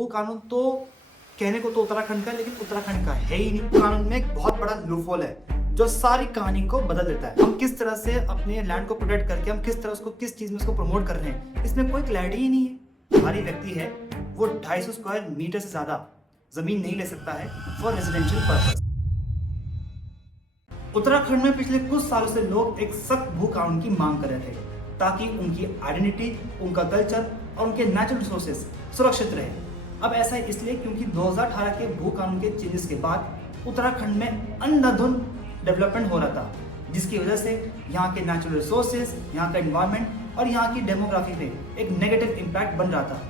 भू कानून तो कहने को तो उत्तराखंड का है, लेकिन उत्तराखंड का है ही नहीं। कानून में एक बहुत बड़ा लूपहोल है जो सारी कहानी को बदल देता है। हम किस तरह से अपने लैंड को प्रोटेक्ट करके हम किस तरह उसको किस चीज में उसको प्रमोट कर रहे हैं, इसमें कोई क्लैरिटी ही नहीं है। हमारी व्यक्ति है वो 250 स्क्वायर मीटर से ज्यादा जमीन नहीं ले सकता है फॉर रेजिडेंशियल पर्पस। उत्तराखंड में पिछले कुछ सालों से लोग एक सख्त भू कानून की मांग कर रहे थे ताकि उनकी आइडेंटिटी, उनका कल्चर और उनके नेचुरल रिसोर्सेज सुरक्षित रहे। अब ऐसा इसलिए क्योंकि 2018 के भू कानून के चेंजेस के बाद उत्तराखंड में अंधाधुंध डेवलपमेंट हो रहा था, जिसकी वजह से यहाँ के नेचुरल रिसोर्सेज, यहाँ का एनवायरनमेंट और यहाँ की डेमोग्राफी पे एक नेगेटिव इम्पैक्ट बन रहा था,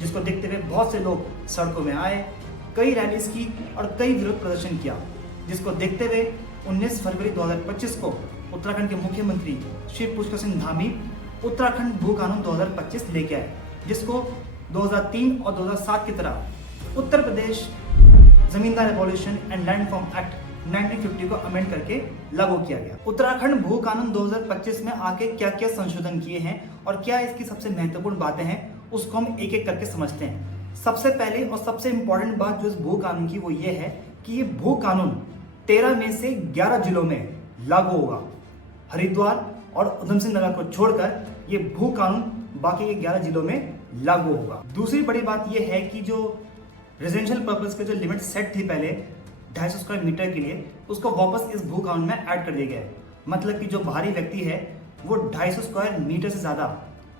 जिसको देखते हुए बहुत से लोग सड़कों में आए, कई रैलीज की और कई विरोध प्रदर्शन किया, जिसको देखते हुए 19 फरवरी 2025 को उत्तराखंड के मुख्यमंत्री श्री पुष्कर सिंह धामी उत्तराखंड भू कानून 2025 लेके आए, जिसको 2003 और 2007 की तरह उत्तर प्रदेश जमींदार abolition and land reform act 1950 को अमेंड करके लागू किया गया। उत्तराखंड भू कानून 2025 में आके क्या क्या संशोधन किए हैं और क्या इसकी सबसे महत्वपूर्ण बातें हैं, उसको हम एक एक करके समझते हैं। सबसे पहले और सबसे इंपॉर्टेंट बात जो इस भू कानून की वो ये है कि ये भू कानून 13 में से 11 जिलों में लागू होगा। हरिद्वार और उधम सिंह नगर को छोड़कर ये भू कानून बाकी के 11 जिलों में लागू होगा। दूसरी बड़ी बात यह है कि जो रेजिडेंशियल पर्पस के जो लिमिट सेट थी पहले 250 स्क्वायर मीटर के लिए, उसको वापस इस भू कानून में ऐड कर दिया गया है। मतलब कि जो बाहरी व्यक्ति है वो 250 स्क्वायर मीटर से ज्यादा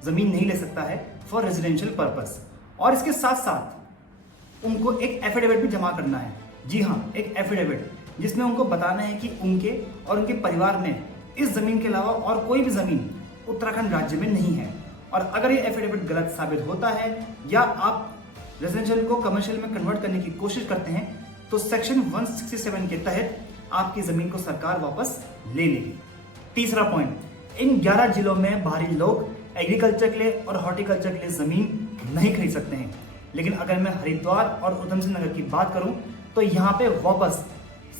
जमीन नहीं ले सकता है फॉर रेजिडेंशियल पर्पस। और इसके साथ साथ उनको एक एफिडेविट भी जमा करना है। जी हाँ, एक एफिडेविट जिसमें उनको बताना है कि उनके और उनके परिवार में इस जमीन के अलावा और कोई भी जमीन उत्तराखंड राज्य में नहीं है। और अगर ये एफिडेविट गलत साबित होता है या आप रेजिडेंशियल को कमर्शियल में कन्वर्ट करने की कोशिश करते हैं तो सेक्शन 167 के तहत आपकी जमीन को सरकार वापस ले लेगी। तीसरा पॉइंट, इन 11 जिलों में बाहरी लोग एग्रीकल्चर के लिए और हॉर्टिकल्चर के लिए जमीन नहीं खरीद सकते हैं। लेकिन अगर मैं हरिद्वार और उधम सिंह नगर की बात करूं तो यहाँ पे वापस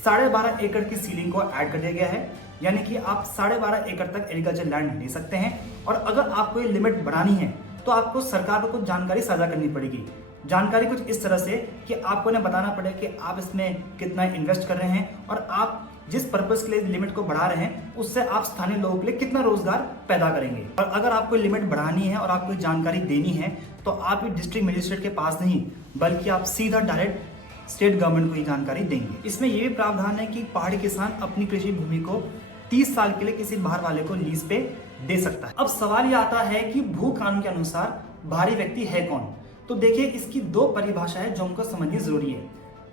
12.5 एकड़ की सीलिंग को ऐड कर दिया गया है, यानी कि आप 12.5 एकड़ तक एग्रीकल्चर लैंड ले सकते हैं। और अगर आपको ये लिमिट बढ़ानी है तो आपको सरकार को कुछ जानकारी साझा करनी पड़ेगी। जानकारी कुछ इस तरह से कि आपको इन्हें बताना पड़ेगा कि आप इसमें कितना इन्वेस्ट कर रहे हैं और आप जिस पर्पस के लिए लिमिट को बढ़ा रहे हैं उससे आप स्थानीय लोगों के लिए कितना रोजगार पैदा करेंगे। और अगर आपको लिमिट बढ़ानी है और आपको जानकारी देनी है तो आप डिस्ट्रिक्ट मजिस्ट्रेट के पास नहीं बल्कि आप सीधा डायरेक्ट स्टेट गवर्नमेंट को ही जानकारी देंगे। इसमें यह भी प्रावधान है कि पहाड़ी किसान अपनी कृषि भूमि को 30 साल के लिए किसी बाहर वाले को लीज पे दे सकता है। अब सवाल यह आता है कि भू कानून के अनुसार बाहरी व्यक्ति है कौन। तो देखिए, इसकी 2 परिभाषा है जो हमको समझनी जरूरी है।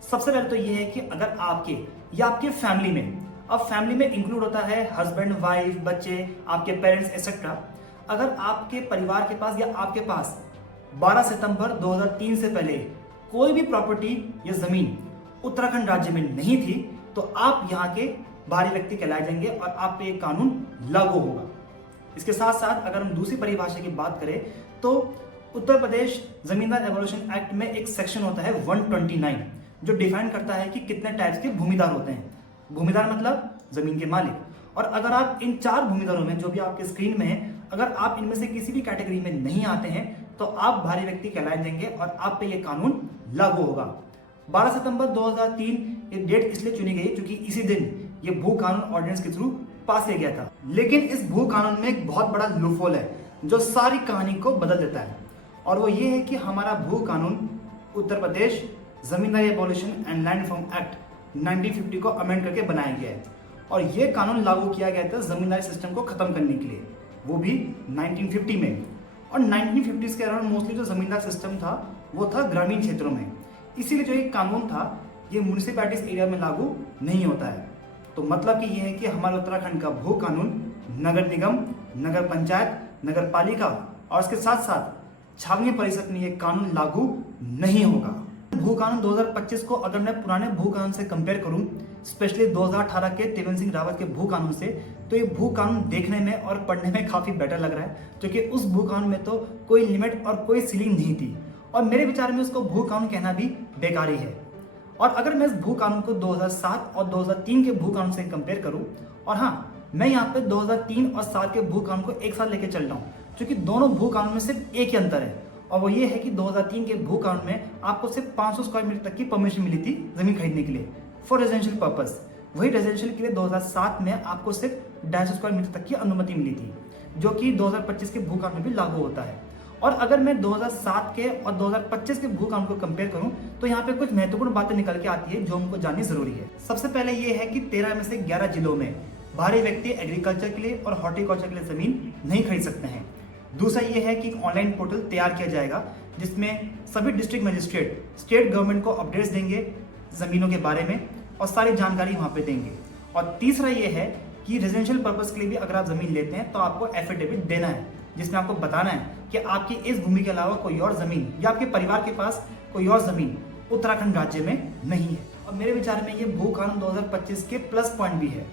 सबसे पहले तो यह है कि अगर आपके या आपके फैमिली में, अब फैमिली में इंक्लूड होता है हस्बैंड, वाइफ, बच्चे, आपके पेरेंट्स एक्सेट्रा, अगर आपके परिवार के पास या आपके पास 12 सितंबर 2003 से पहले कोई भी प्रॉपर्टी या जमीन उत्तराखंड राज्य में नहीं थी तो आप यहाँ के बाहरी व्यक्ति कहलाए जाएंगे और आप पे ये कानून लागू होगा। इसके साथ साथ अगर हम दूसरी परिभाषा की बात करें तो उत्तर प्रदेश जमींदार एबॉलिशन एक्ट में एक सेक्शन होता है 129 जो डिफाइन करता है कि कितने टाइप्स के भूमिदार होते हैं। भूमिदार मतलब जमीन के मालिक। और अगर आप इन 4 भूमिदारों में जो भी आपके स्क्रीन में है, अगर आप इनमें से किसी भी कैटेगरी में नहीं आते हैं तो आप बाहरी व्यक्ति कहलाए जाएंगे और आप पे ये कानून लागू होगा। 12 सितंबर 2003 ये डेट इसलिए चुनी गई क्योंकि इसी दिन ये भू कानून ऑर्डिनेंस के थ्रू पास किया गया था। लेकिन इस भू कानून में एक बहुत बड़ा लूपहोल है जो सारी कहानी को बदल देता है, और वो ये है कि हमारा भू कानून उत्तर प्रदेश जमींदारी abolition and land reform act 1950 को अमेंड करके बनाया गया है। और ये कानून लागू किया गया था जमींदारी सिस्टम को खत्म करने के लिए, वो भी 1950 में। और 1950s के अराउंड मोस्टली जो जमींदार सिस्टम था वो था ग्रामीण क्षेत्रों में। इसीलिए जो एक कानून था ये म्यूनिसिपैलिटीज एरिया में लागू नहीं होता है। तो मतलब कि ये है कि हमारे उत्तराखंड का भू कानून नगर निगम, नगर पंचायत, नगर पालिका और इसके साथ साथ छावनी परिषद में ये कानून लागू नहीं होगा। भू कानून 2025 को अगर मैं पुराने भू कानून से कंपेयर करूं, स्पेशली 2018 के त्रिवेंद्र सिंह रावत के भू कानून से, तो ये भू कानून देखने में और पढ़ने में काफी बेटर लग रहा है, क्योंकि उस भू कानून में तो कोई लिमिट और कोई सीलिंग नहीं थी और मेरे विचार में उसको भू कानून कहना भी बेकार ही है। और अगर मैं इस भू कानून को 2007 और 2003 के भू कानून से कंपेयर करूं, और हाँ, मैं यहाँ पे 2003 और 7 के भू कानून को एक साथ लेके चल रहा हूँ क्योंकि दोनों भू कानून में सिर्फ एक ही अंतर है, और वो ये है कि 2003 के भू कानून में आपको सिर्फ 500 स्क्वायर मीटर तक की परमिशन मिली थी जमीन खरीदने के लिए फॉर रेजिडेंशियल पर्पस। वही रेजिडेंशियल के लिए 2007 में आपको सिर्फ 250 स्क्वायर मीटर तक की अनुमति मिली थी, जो कि 2025 के भू कानून में भी लागू होता है। और अगर मैं 2007 के और 2025 के भू कानून को कंपेयर करूं तो यहाँ पे कुछ महत्वपूर्ण बातें निकल के आती है जो हमको जाननी जरूरी है। सबसे पहले ये है कि 13 में से 11 जिलों में बाहरी व्यक्ति एग्रीकल्चर के लिए और हॉर्टिकल्चर के लिए जमीन नहीं खरीद सकते हैं। दूसरा ये है कि ऑनलाइन पोर्टल तैयार किया जाएगा जिसमें सभी डिस्ट्रिक्ट मजिस्ट्रेट स्टेट गवर्नमेंट को अपडेट्स देंगे जमीनों के बारे में और सारी जानकारी वहाँ पे देंगे। और तीसरा ये है कि रेजिडेंशियल पर्पस के लिए भी अगर आप जमीन लेते हैं तो आपको एफिडेविट देना है जिसमें आपको बताना है कि आपकी इस भूमि के अलावा कोई और जमीन या आपके परिवार के पास कोई और जमीन उत्तराखंड राज्य में नहीं है। और मेरे विचार में ये भू कानून 2025 के प्लस पॉइंट भी है,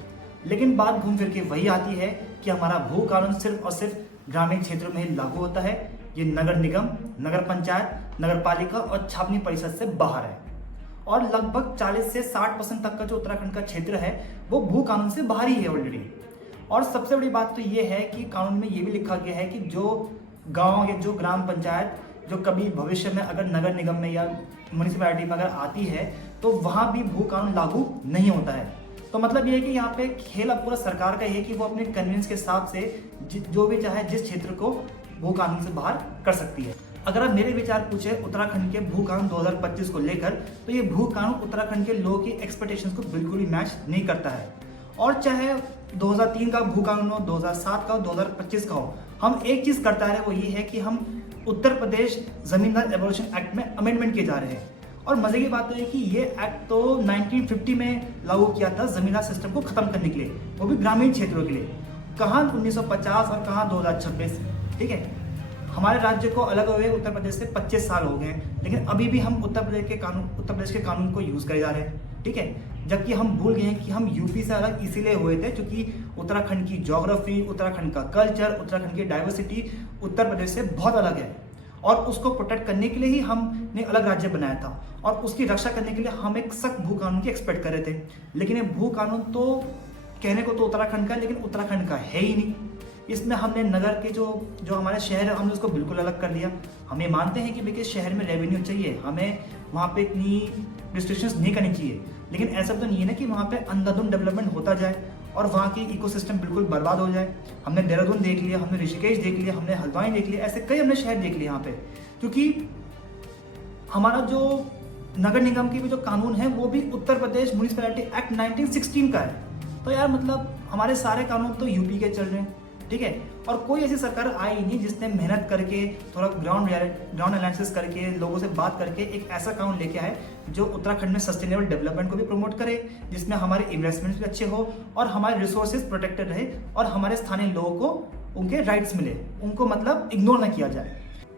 लेकिन बात घूम फिर के वही आती है कि हमारा भू कानून सिर्फ और सिर्फ ग्रामीण क्षेत्रों में ही लागू होता है। ये नगर निगम, नगर पंचायत, नगर पालिका और छावनी परिषद से बाहर है और लगभग 40 से 60% तक का जो उत्तराखंड का क्षेत्र है वो भू कानून से बाहर ही है ऑलरेडी। और सबसे बड़ी बात तो ये है कि कानून में ये भी लिखा गया है कि जो गांव या जो ग्राम पंचायत जो कभी भविष्य में अगर नगर निगम में या म्यूनिसिपैलिटी में अगर आती है तो वहाँ भी भू कानून लागू नहीं होता है। तो मतलब ये है कि यहाँ पे खेल अब पूरा सरकार का है कि वो अपने कन्वीनियंस के हिसाब से जो भी चाहे जिस क्षेत्र को भू कानून से बाहर कर सकती है। अगर आप मेरे विचार पूछे उत्तराखंड के भू कानून 2025 को लेकर तो ये भू कानून उत्तराखंड के लोगों की एक्सपेक्टेशंस को बिल्कुल ही मैच नहीं करता है। और चाहे 2003 का भू कानून हो, 2007 का हो, 2025 का हो, हम एक चीज करता है वो ये है कि हम उत्तर प्रदेश जमींदार एबॉलिशन एक्ट में अमेंडमेंट किए जा रहे हैं। और मजे की बात तो है कि ये एक्ट तो 1950 में लागू किया था जमींदार सिस्टम को खत्म करने के लिए, वो भी ग्रामीण क्षेत्रों के लिए। कहाँ 1950 और कहाँ 2026, ठीक है। हमारे राज्य को अलग हुए उत्तर प्रदेश से 25 साल हो गए हैं, लेकिन अभी भी हम उत्तर प्रदेश के कानून को यूज करे जा रहे हैं, ठीक है। जबकि हम भूल गए हैं कि हम यूपी से अलग इसीलिए हुए थे क्योंकि उत्तराखंड की ज्योग्राफी, उत्तराखंड का कल्चर, उत्तराखंड की डाइवर्सिटी उत्तर प्रदेश से बहुत अलग है और उसको प्रोटेक्ट करने के लिए ही हमने अलग राज्य बनाया था और उसकी रक्षा करने के लिए हम एक सख्त भू कानून की एक्सपेक्ट कर रहे थे। लेकिन ये भू कानून तो कहने को तो उत्तराखंड का, लेकिन उत्तराखंड का है ही नहीं। इसमें हमने नगर के जो हमारे शहर है हमने उसको बिल्कुल अलग कर दिया। हम ये मानते हैं कि देखिए शहर में रेवेन्यू चाहिए, हमें वहाँ पे इतनी रिस्ट्रिक्शंस नहीं करनी चाहिए, लेकिन ऐसा तो नहीं है ना कि वहाँ पे अंधाधुंध डेवलपमेंट होता जाए और वहाँ की इकोसिस्टम बिल्कुल बर्बाद हो जाए। हमने देहरादून देख लिया, हमने ऋषिकेश देख लिया, हमने हल्द्वानी देख लिया, ऐसे कई हमने शहर देख लिए यहाँ पे। क्योंकि हमारा जो नगर निगम के भी जो कानून है वो भी उत्तर प्रदेश म्यूनिसिपैलिटी एक्ट 1916 का है। तो यार मतलब हमारे सारे कानून तो यूपी के चल रहे हैं, ठीक है। और कोई ऐसी सरकार आई नहीं जिसने मेहनत करके थोड़ा ग्राउंड एनालिसिस करके लोगों से बात करके एक ऐसा कानून लेके आए जो उत्तराखंड में सस्टेनेबल डेवलपमेंट को भी प्रमोट करे, जिसमें हमारे इन्वेस्टमेंट्स भी अच्छे हो और हमारे रिसोर्सेज प्रोटेक्टेड रहे और हमारे स्थानीय लोगों को उनके राइट्स मिले, उनको मतलब इग्नोर ना किया जाए।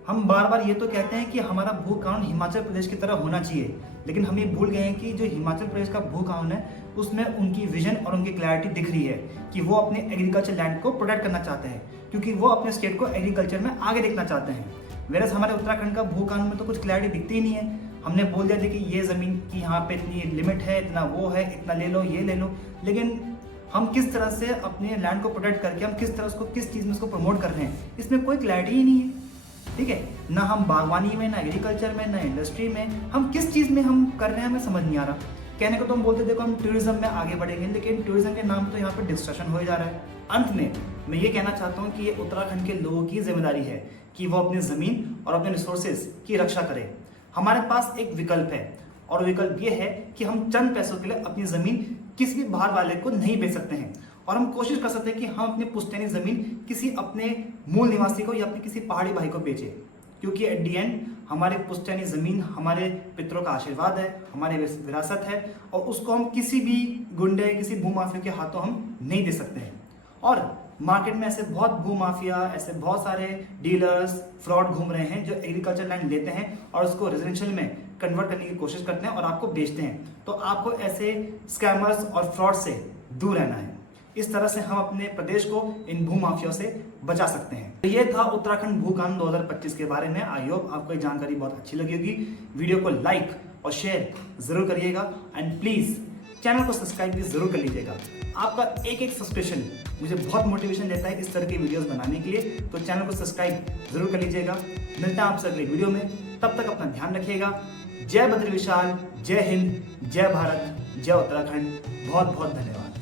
हम बार बार ये तो कहते हैं कि हमारा भू कानून हिमाचल प्रदेश की तरह होना चाहिए, लेकिन हम ये भूल गए हैं कि जो हिमाचल प्रदेश का भू कानून है उसमें उनकी विजन और उनकी क्लैरिटी दिख रही है कि वो अपने एग्रीकल्चर लैंड को प्रोटेक्ट करना चाहते हैं क्योंकि वो अपने स्टेट को एग्रीकल्चर में आगे देखना चाहते हैं। वेरस हमारे उत्तराखंड का भू कानून में तो कुछ क्लैरिटी दिखती ही नहीं है। हमने बोल दिया था कि ये ज़मीन की यहाँ पे इतनी लिमिट है, इतना वो है, इतना ले लो, ये ले लो, लेकिन हम किस तरह से अपने लैंड को प्रोटेक्ट करके हम किस तरह उसको किस चीज़ में उसको प्रमोट कर रहे हैं इसमें कोई क्लैरिटी ही नहीं है, ठीक है। ना हम बागवानी में, ना एग्रीकल्चर में, ना इंडस्ट्री में, हम किस चीज़ में हम कर रहे हैं हमें समझ नहीं आ रहा। कहने को तो हम बोलते देखो हम टूरिज्म में आगे बढ़ेंगे, लेकिन टूरिज्म के नाम तो यहाँ पर डिस्ट्रक्शन हो जा रहा है। अंत में मैं ये कहना चाहता हूँ कि ये उत्तराखंड के लोगों की जिम्मेदारी है कि वो अपनी ज़मीन और अपने रिसोर्सेज की रक्षा करें। हमारे पास एक विकल्प है और विकल्प ये है कि हम चंद पैसों के लिए अपनी ज़मीन किसी भी बाहर वाले को नहीं बेच सकते हैं और हम कोशिश कर सकते हैं कि हम अपनी पुश्तैनी ज़मीन किसी अपने मूल निवासी को या अपने किसी पहाड़ी भाई को बेचें, क्योंकि एट दी एंड हमारे पुश्तैनी ज़मीन हमारे पितरों का आशीर्वाद है, हमारी विरासत है और उसको हम किसी भी गुंडे, किसी भूमाफिया के हाथों हम नहीं दे सकते हैं। और मार्केट में ऐसे बहुत भूमाफिया, ऐसे बहुत सारे डीलर्स, फ्रॉड घूम रहे हैं जो एग्रीकल्चर लैंड लेते हैं और उसको रेजिडेंशियल में कन्वर्ट करने की कोशिश करते हैं और आपको बेचते हैं। तो आपको ऐसे स्कैमर्स और फ्रॉड से दूर रहना है। इस तरह से हम अपने प्रदेश को इन भूमाफियों से बचा सकते हैं। तो ये था उत्तराखंड भू कानून 2025 के बारे में। आई होप आपको ये जानकारी बहुत अच्छी लगी होगी। वीडियो को लाइक और शेयर जरूर करिएगा एंड प्लीज चैनल को सब्सक्राइब भी जरूर कर लीजिएगा। आपका एक एक सब्सक्रिप्शन मुझे बहुत मोटिवेशन देता है इस तरह की वीडियोस बनाने के लिए, तो चैनल को सब्सक्राइब जरूर कर लीजिएगा। मिलते हैं आपसे अगले वीडियो में, तब तक अपना ध्यान रखिएगा। जय बद्री विशाल, जय हिंद, जय भारत, जय उत्तराखंड। बहुत बहुत धन्यवाद।